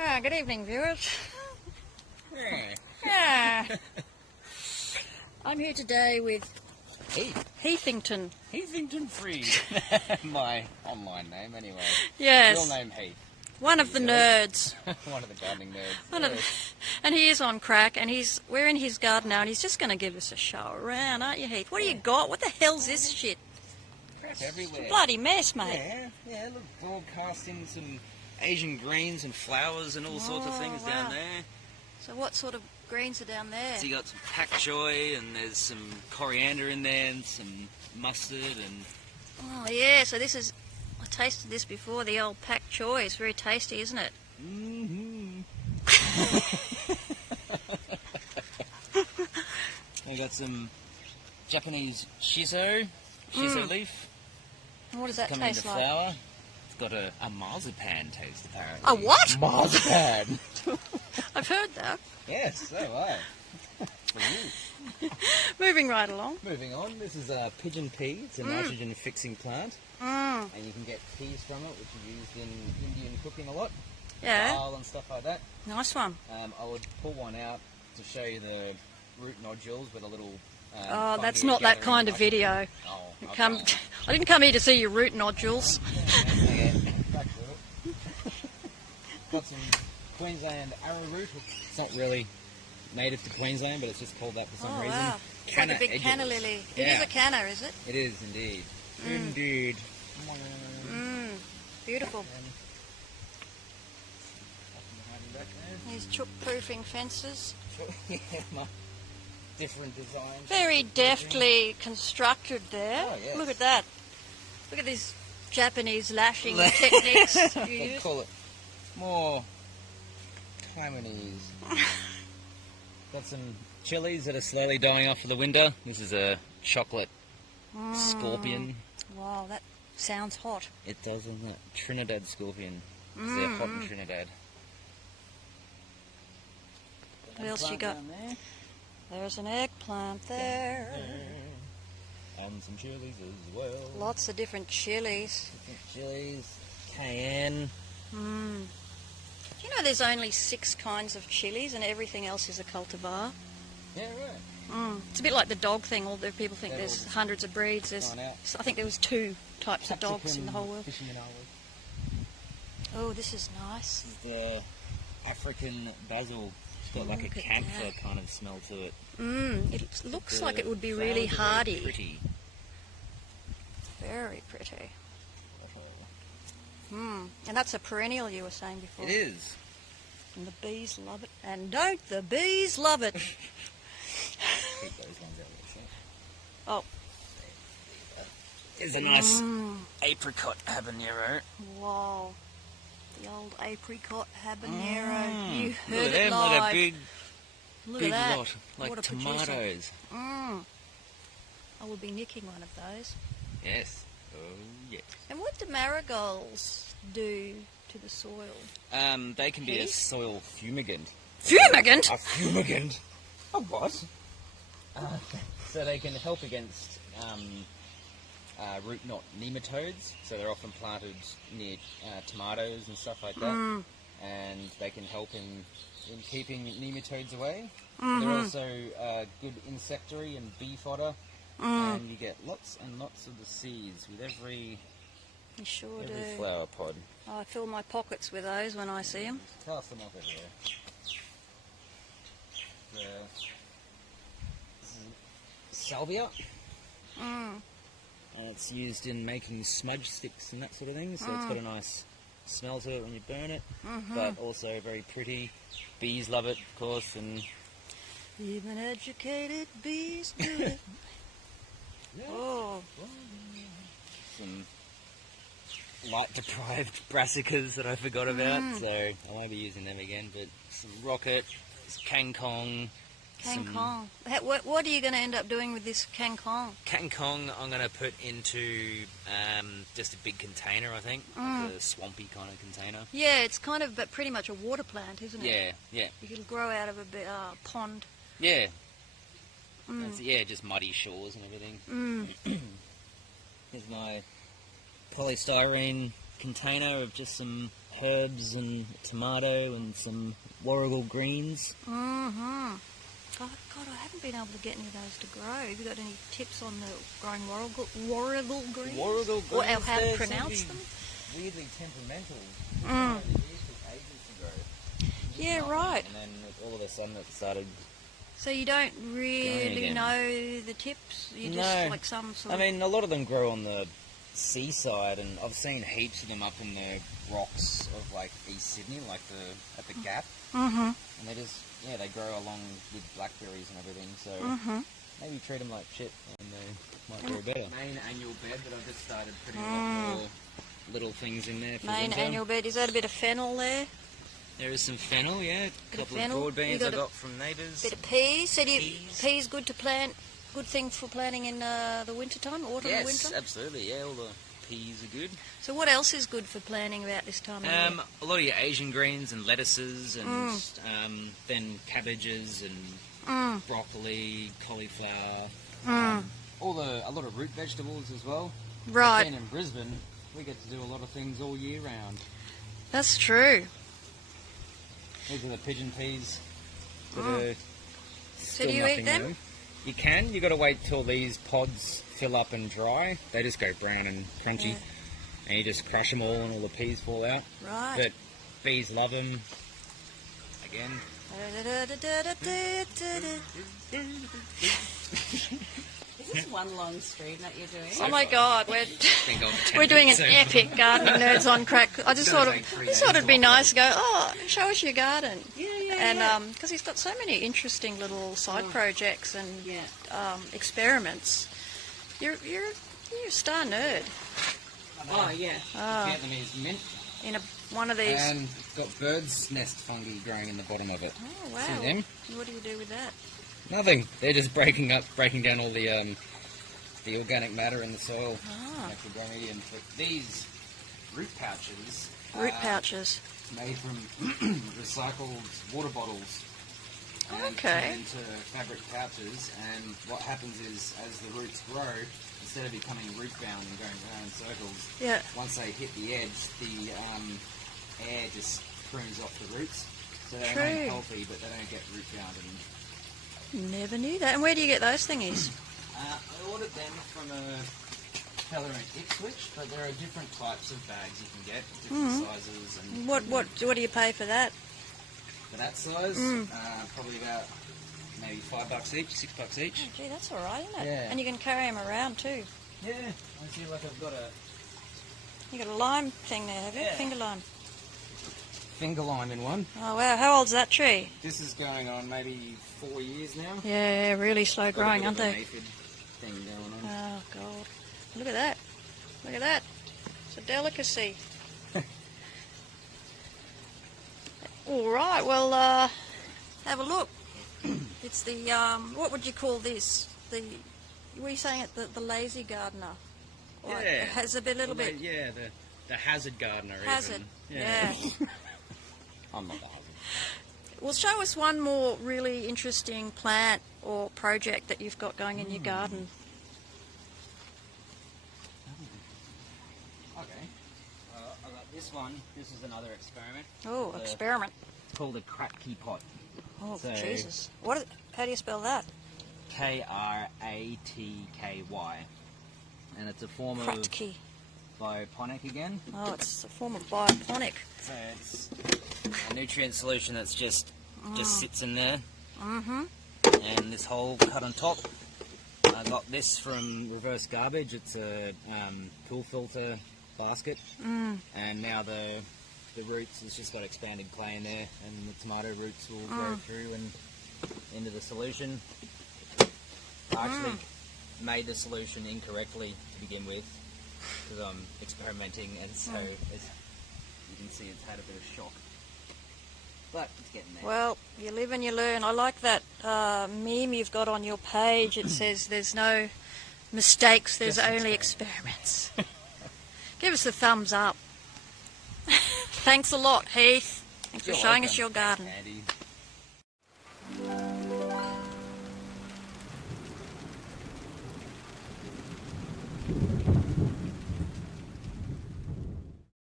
Good evening, viewers. Yeah. I'm here today with Heath. Heathington. Heathington Freed. My online name, anyway. Yes. Real name Heath. One of the nerds. One of the gardening nerds. And he is on crack, and we're in his garden now, and he's just going to give us a show around, aren't you, Heath? What do you got? What the hell's this shit? Crap everywhere. It's a bloody mess, mate. Yeah, look, broadcasting some Asian greens and flowers and all sorts of things wow. down there. So what sort of greens are down there? So you got some pak choy, and there's some coriander in there, and some mustard, and... Oh, yeah, so this is... I tasted this before, the old pak choy. It's very tasty, isn't it? Mm-hmm. We got some Japanese shiso leaf. And what does that Coming taste into like? flower. It's got a marzipan taste, apparently. A what? Marzipan! I've heard that. Yes, so have I. For you. Moving right along. Moving on, this is pigeon pea. It's a nitrogen-fixing plant. Mm. And you can get peas from it, which are used in Indian cooking a lot. Yeah. Dal and stuff like that. Nice one. I would pull one out to show you the root nodules with a little... Oh, that's not that kind of video. Oh, I didn't come here to see your root nodules. Okay, back to it. Got some Queensland arrowroot. It's not really native to Queensland, but it's just called that for some reason. Wow. It's like a big canna lily. It is a canna, is it? It is indeed. Indeed. Beautiful. These chook-proofing fences. Yeah, my different designs. Very deftly constructed there. Oh, yes. Look at that. Look at these Japanese lashing techniques you They use. call it more Taiwanese. Got some chilies that are slowly dying off for the winter. This is a chocolate scorpion. Wow, that sounds hot. It does, doesn't it? Trinidad scorpion. They're hot in Trinidad. What else you got? There's an eggplant there. And some chilies as well. Lots of different chilies. Different chilies. Cayenne. Do you know there's only 6 kinds of chilies and everything else is a cultivar? Yeah, right. It's a bit like the dog thing. All the people think there's hundreds of breeds. I think there was 2 types of dogs in the whole world. Oh, this is nice. This is the African basil. It's got like a camphor kind of smell to it. It looks like it would be really hardy. Pretty. Very pretty. And that's a perennial you were saying before. It is. And the bees love it. And don't the bees love it? Keep those ones out of the shop. Oh. There's a nice apricot habanero. Wow. The old apricot habanero. You Look heard at it them, live. like a big Look at that. lot, like What a producer. tomatoes. I will be nicking one of those. Yes. Oh, yes. And what do marigolds do to the soil? They can be a Heath? soil fumigant. Fumigant? A fumigant? A what? So they can help against root knot nematodes. So they're often planted near tomatoes and stuff like that. And they can help in keeping nematodes away. They're also good insectary and bee fodder. And you get lots and lots of the seeds with every You do. flower pod. I fill my pockets with those when I see them. Pass them off everywhere. This is salvia. And it's used in making smudge sticks and that sort of thing. So it's got a nice smell to it when you burn it. But also very pretty. Bees love it, of course. And Even educated bees do it. Oh. some light deprived brassicas that I forgot about, so I won't be using them again. But some rocket, kangkong. Kangkong. What are you going to end up doing with this kangkong? Kangkong I'm going to put into just a big container, I think, like a swampy kind of container. Yeah, it's kind of, but pretty much a water plant, isn't it? Yeah, yeah. It'll grow out of a pond. Yeah. That's, just muddy shores and everything. Here's my polystyrene container of just some herbs and tomato and some warrigal greens. Mm-hmm. God, I haven't been able to get any of those to grow. Have you got any tips on the growing warrigal greens? Warrigal greens, Or how to they pronounce seem to them? be weirdly temperamental. Mm. These took ages to grow. Yeah, Nothing. right. And then all of a sudden it started. So you don't Going really again. know the tips? You just No. like some sort I of... mean, a lot of them grow on the seaside, and I've seen heaps of them up in the rocks of like East Sydney, like at the Gap, Mm-hmm. and they just they grow along with blackberries and everything. So Mm-hmm. maybe treat them like shit, and they might grow better. Main annual bed that I've just started putting a lot more little things in there for Main winter. annual bed. Is that a bit of fennel there? There is some fennel, yeah, a Bit of couple fennel. of broad You beans I got a got from neighbours. Bit of peas. So Peas. peas good to plant. Good thing for planting in the winter time, autumn, Yes, winter. absolutely, yeah, all the peas are good. So what else is good for planting about this time of year? A lot of your Asian greens and lettuces, and then cabbages and broccoli, cauliflower, a lot of root vegetables as well. Right. Being in Brisbane, we get to do a lot of things all year round. That's true. These are the pigeon peas. That are So do still you eat nothing them? new. You can. You got to wait till these pods fill up and dry. They just go brown and crunchy, Yeah. and you just crush them all, and all the peas fall out. Right. But bees love them. Again. Is this one long stream that you're doing? Oh my God, Think of 10 we're doing an minutes, so- epic gardening nerds on crack. I just thought take 3 it'd be days nice to go. Oh, show us your garden. Yeah. And because he's got so many interesting little side projects and Yeah. experiments. You're a star nerd Oh, yeah. Vietnamese mint, in one of these. and it's got bird's nest fungi growing in the bottom of it. Oh wow! See them? What do you do with that? Nothing. They're just breaking down all the organic matter in the soil. Ah. Like the grow medium. But these root pouches Root are pouches. made from recycled water bottles. And Okay. turned into fabric pouches, and what happens is, as the roots grow, instead of becoming root bound and going around in circles, Yeah. once they hit the edge, the air just prunes off the roots, so they True. remain healthy, but they don't get root bound. And Never knew that. And where do you get those thingies? I ordered them from a fella in Ipswich, but there are different types of bags you can get, different sizes, and What do you pay for that? for that size, probably about maybe $5 each, $6 each. Oh, gee, that's all right, isn't it? Yeah. And you can carry them around too. Yeah, I feel like I've got a You got a lime thing there, have you? Yeah. Finger lime. finger lime in one. Oh wow! How old's that tree? This is going on maybe 4 years now. Yeah, really slow Got a growing, bit aren't of an they? aphid thing going on. Oh God! Look at that! Look at that! It's a delicacy. All right. Well, have a look. It's the what would you call this? Were you saying it? The lazy gardener. Like, Yeah. It has a little bit Yeah, the hazard gardener. hazard. Even. Yeah. I'm not the hazard. Well, show us one more really interesting plant or project that you've got going in your garden. Okay. I got this one. This is another experiment. Oh, The- experiment. It's called a Kratky pot. Oh, So- Jesus. How do you spell that? Kratky. And it's a form Kratky. of bioponic again. Oh, it's a form of bioponic. So it's a nutrient solution that's just sits in there. Mm-hmm. And this hole cut on top. I got this from Reverse Garbage. It's a pool filter basket. And now the roots has just got expanded clay in there, and the tomato roots will grow through and into the solution. I actually made the solution incorrectly to begin with, because I'm experimenting, and so as you can see, it's had a bit of shock. But it's getting there. Well, you live and you learn. I like that meme you've got on your page. It says there's no mistakes, there's Just only experiments. Give us a thumbs up. Thanks a lot, Heath. Thanks for You're showing welcome. us your garden. Andy.